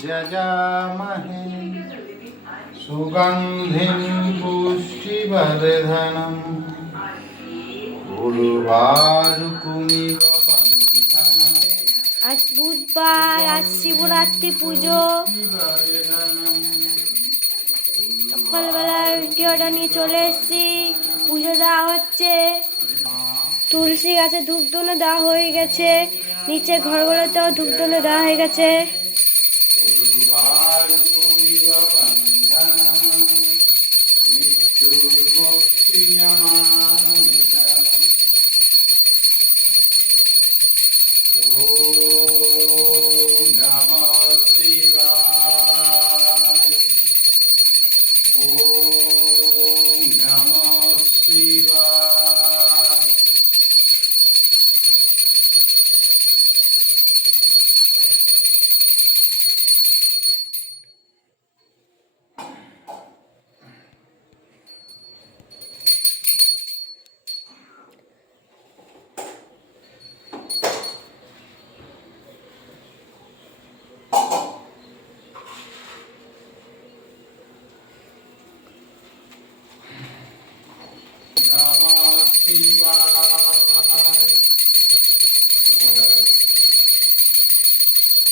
त्र्यम्बकं जजामहे सुगन्धिं पुष्टिवर्धनम् उर्वारुकुमिव बन्धनम् আজ বুধবার আজ শিবরাত্রি পুজো সকালবেলা ভিডিওটা নিয়ে চলে এসেছি পুজো দেওয়া হচ্ছে তুলসী গাছে ধূপ ধুনো দেওয়া হয়ে গেছে নিচে ঘরগুলোতেও ধূপ ধুনো দেওয়া হয়ে গেছে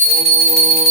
お。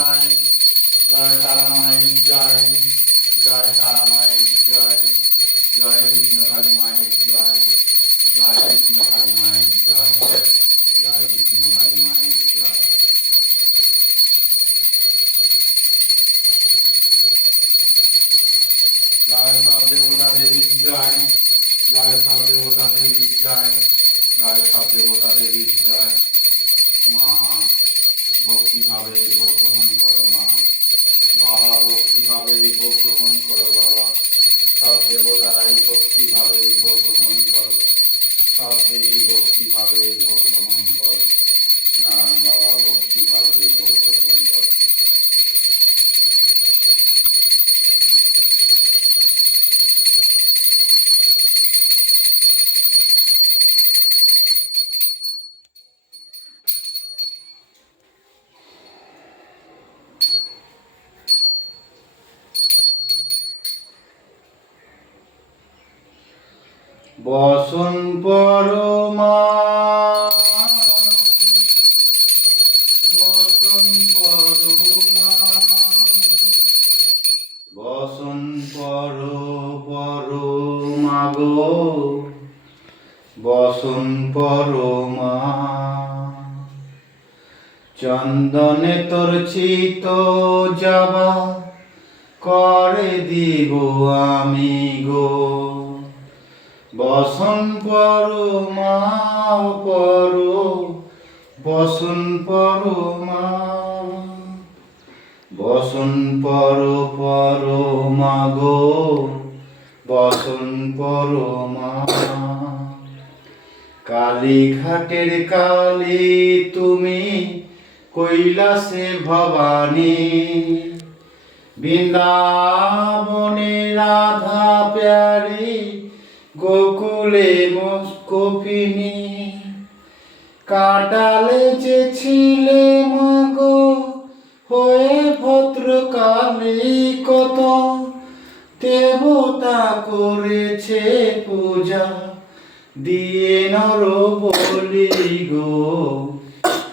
মায়ের জয় জয় তারা মায়ের জয় জয় তারা মায়ের জয় জয় কৃষ্ণ কালী মায়ের জয় জয় কৃষ্ণ কালী মায়ের জয় জয় কৃষ্ণ কালী মায়ের জয় জয় সব দেবতা দেবীর জয় জয় সব দেবতা দেবীর জয় জয় সব দেবতা দেবীর জয় মা ভক্তিভাবে ভোগ গ্রহণ করো মা। বাবা ভক্তিভাবে ভোগ গ্রহণ করো বাবা। সব দেবতারাই ভক্তিভাবে ভোগ গ্রহণ করো। সব দেবী ভক্তিভাবে ভোগ গ্রহণ করো। বসন পরমা বসন পরমা বসন পর পরমা গো বসন পরমা চন্দনে তোর চিত যাবা, করে দিব আমি গো। বসন পর মা পরো, বসন পরো মা বসন পরো পরো মা গো বসন পরো, মা। কালীঘাটের কালী তুমি কৈলাসে ভবানী। বৃন্দাবনে গোকুলে মুস্কপিনী কাটালে যে ছিলে মাগো, হয়ে ভদ্রকালী কত, দেবতা করেছে পূজা, দিয়ে নর বলি গো,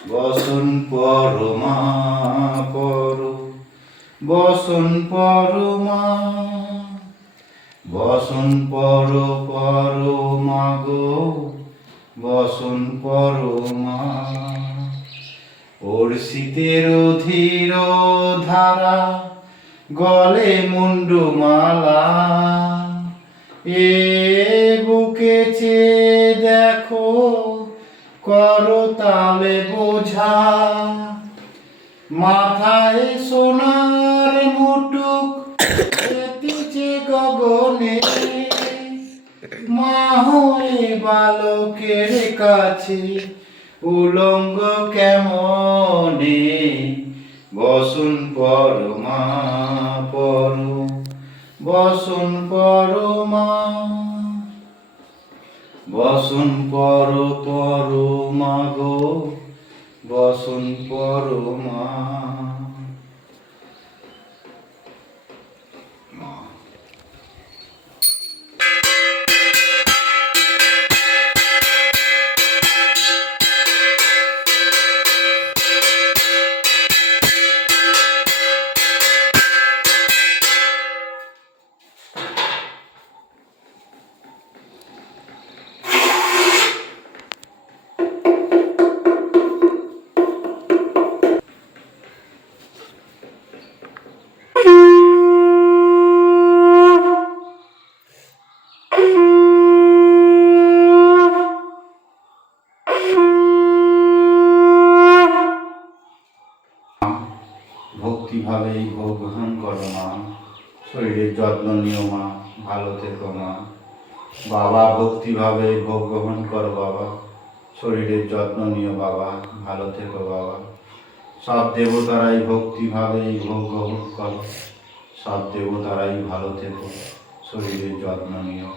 বসন পরমা পর বসন পরমা বসন পর পর মাগো বসন পর মা। ধীর ধারা, গলে মুন্ডু মালা। এ বুকে চেয়ে দেখো, করো তালে বোঝা। মাথায় সোনার মুটুক এতিছে গগনে মা হয়ে বালকের কাছে উলঙ্গ কেমনে? বসুন পর মা পর বসুন পর মা বসুন পর পর মা গো, বসুন পর মা ভক্তিভাবেই ভোগ গ্রহণ করো মা। শরীরের যত্ন নিও মা, ভালো থেকো মা। বাবা ভক্তিভাবে ভোগ গ্রহণ করো বাবা। শরীরের যত্ন নিও বাবা, ভালো থেকো বাবা। সব দেবতারাই ভক্তিভাবেই ভোগ গ্রহণ করো। সব দেবতারাই ভালো থেকো, শরীরের যত্ন নিও।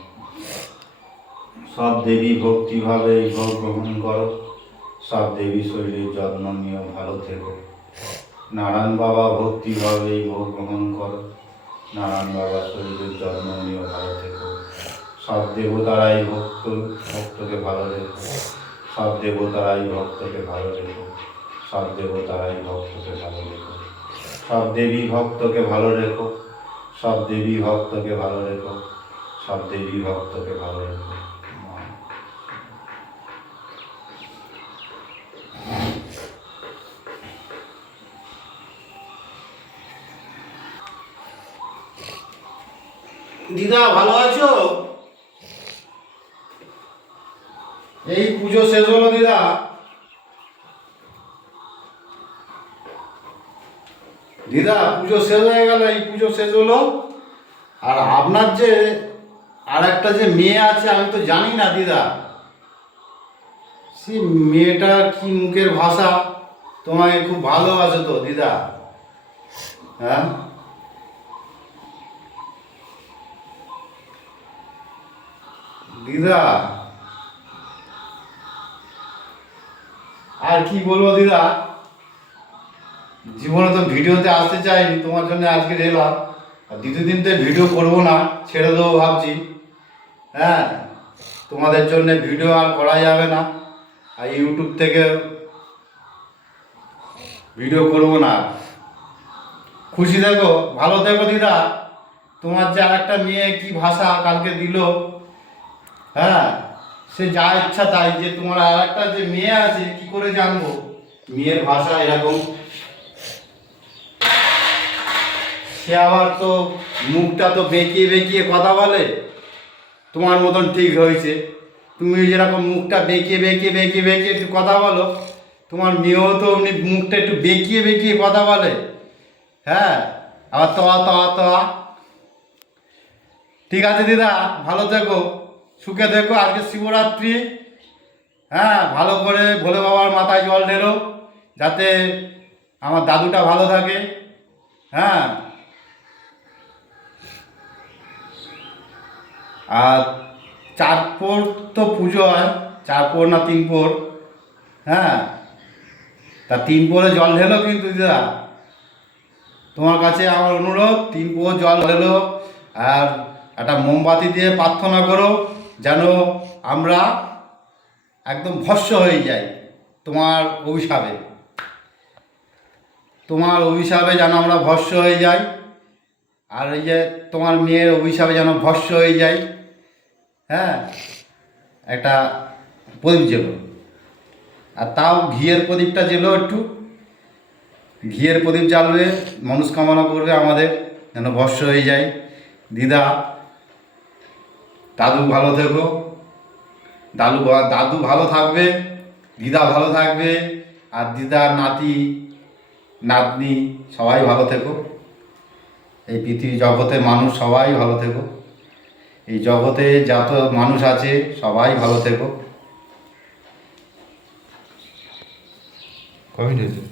সব দেবী ভক্তিভাবেই ভোগ গ্রহণ করো। সব দেবী শরীরের যত্ন নিও, ভালো থেকো। নারায়ণ বাবা ভক্তিভাবে ভোগ গ্রহণ করো। নারায়ণ বাবা শরীরের জন্ম নিয়ে ভালো থেকো। সব দেবতারাই ভক্ত, ভক্তকে ভালো রেখো। সব দেবতারাই ভক্তকে ভালো রেখো। সব দেবতারাই ভক্তকে ভালো রেখো। সব দেবী ভক্তকে ভালো রেখো। সব দেবী ভক্তকে ভালো রেখো। সব দেবী ভক্তকে ভালো রেখো মা। দিদা, ভালো আছো? এই পুজো শেষ হলো দিদা। দিদা, পুজো শেষ হয়ে গেল, এই পুজো শেষ হলো। আর আপনার যে, আর একটা যে মেয়ে আছে, আমি তো জানি না দিদা। সে মেয়েটা কি মুখের ভাষা? তোমাকে খুব ভালোবাসে তো, দিদা। হ্যাঁ? দিদা। আর কি বলব দিদা? জীবনে তো ভিডিওতে আসতে চাইনি, তোমার জন্য আজকে এলাম। আর দ্বিতীয় দিন তো ভিডিও করব না, ছেড়ে দেবো ভাবছি। হ্যাঁ তোমাদের জন্য ভিডিও আর করা যাবে না। আর ইউটিউব থেকে ভিডিও করব না। খুশি দেখো ভালো দেখো দিদা। তোমার যে আর একটা মেয়ে কি ভাষা কালকে দিল হ্যাঁ সে যা ইচ্ছা তাই, যে তোমার আর একটা যে মেয়ে আছে, কি করে জানব? মেয়ের ভাষা এরকম। সে আবার তো মুখটা তো বেঁকিয়ে বেঁকিয়ে কথা বলে। তোমার মতন ঠিক হয়েছে। তুমি যেরকম মুখটা বেঁকিয়ে বেঁকিয়ে বেঁকিয়ে বেঁকিয়ে একটু কথা বলো। তোমার মেয়েও তো এমনি মুখটা একটু বেঁকিয়ে বেঁকিয়ে কথা বলে। হ্যাঁ আবার তো তোয়া ঠিক আছে দিদা, ভালো থেকো। সুখে দেখো আজকে শিবরাত্রি। হ্যাঁ ভালো করে ভোলে বাবার মাথায় জল ঢেলো, যাতে আমার দাদুটা ভালো থাকে। হ্যাঁ। আর চার পোর তো পুজো হয়, চার পোর না তিন পোর? হ্যাঁ। তা তিন পোরে জল ঢেলো কিন্তু দিদা। তোমার কাছে আমার অনুরোধ, তিন পোর জল ঢেলো, আর একটা মোমবাতি দিয়ে প্রার্থনা করো। যেন আমরা একদম ভস্য হয়ে যাই তোমার অভিশাপে। তোমার অভিশাপে যেন আমরা ভস্য হয়ে যাই, আর এই যে তোমার মেয়ের অভিশাপে যেন ভস্য হয়ে যায় হ্যাঁ? একটা প্রদীপ জেলো আর তাও ঘিয়ের প্রদীপটা জেলো একটু। ঘিয়ের প্রদীপ জ্বালবে মনস্কামনা করবে আমাদের যেন ভস্য হয়ে যায় দিদা দাদু ভালো থেকো। দাদু দাদু ভালো থাকবে, দিদা ভালো থাকবে, আর দিদার নাতি, নাতনি সবাই ভালো থেকো। এই পৃথিবী জগতে মানুষ সবাই ভালো থেকো। এই জগতে যত মানুষ আছে সবাই ভালো থেকো। হয়েছে?